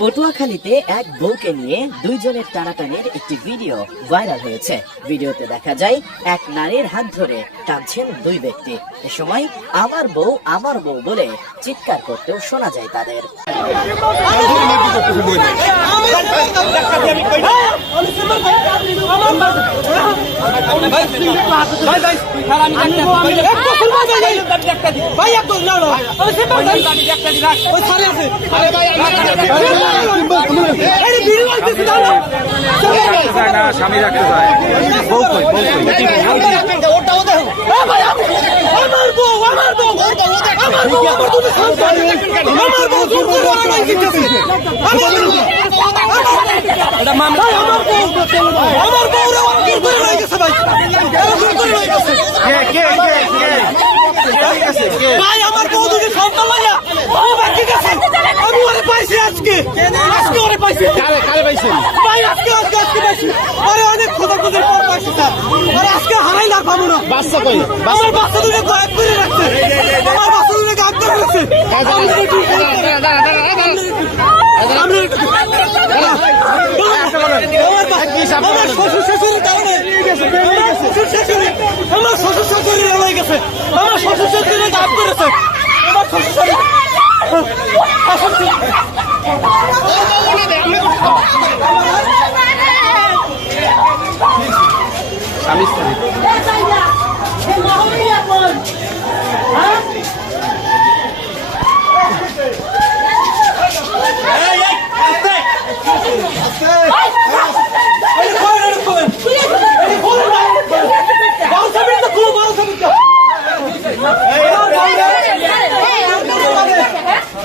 পটুয়াখালীতে এক বউকে নিয়ে দুইজনের টানাটানির একটি ভিডিও ভাইরাল হয়েছে। ভিডিওতে দেখা যায়, এক নারীর হাত ধরে টানছেন দুই ব্যক্তি। এ সময় আমার বউ আমার বউ বলে চিৎকার করতেও শোনা যায় তাদের। স্বামী রাখতে চায় বউ বউ আমার বউ আমার বউ আমার বউ আমার বউ আমার বউ আমার বউ আমার বউ আমার আজকে আজকে আজকে হারাই না না বাচ্চা কই আমার বাচ্চা দুটো গায়েব করে রাখছে আমার বাচ্চা দুটো গায়েব করে রাখছে আপনি একটু- আমার শ্বশুর শাশুড়ির কারণে আমার শ্বশুর শাশুড়ি আমার শ্বশুর শাশুড়ি হয়ে গেছে। আমার শ্বশুর শাশুড়ি গায়েব করেছে। আমার শ্বশুর শাশুড়ি স্বামী স্ত্রী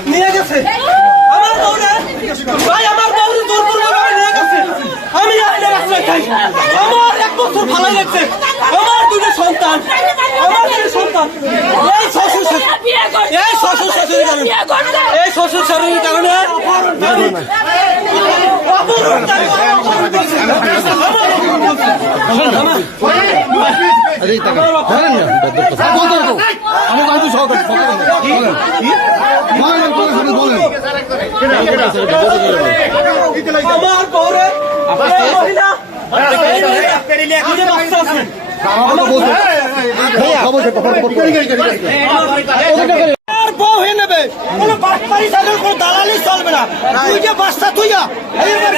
নিয়ে গেছে আমার বউরে ভাই আমার বউরে দূর করে ভাবে নিয়ে গেছে আমি আইলে রাস্তায় খাই আমার এক বছর ভালো লাগছে আমার দুটো সন্তান আমার দুটো সন্তান এই শ্বশুর শাশুড়ি- এই শ্বশুর শাশুড়ির কারণে এই শ্বশুর শাশুড়ির কারণে। আমার বউ হয়ে নেবে কোনো বাটপারি থাকলে কোনো দালালি চলবে না তুই যে বাচ্চা তুই যা এইবার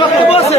বক্তব্য আছে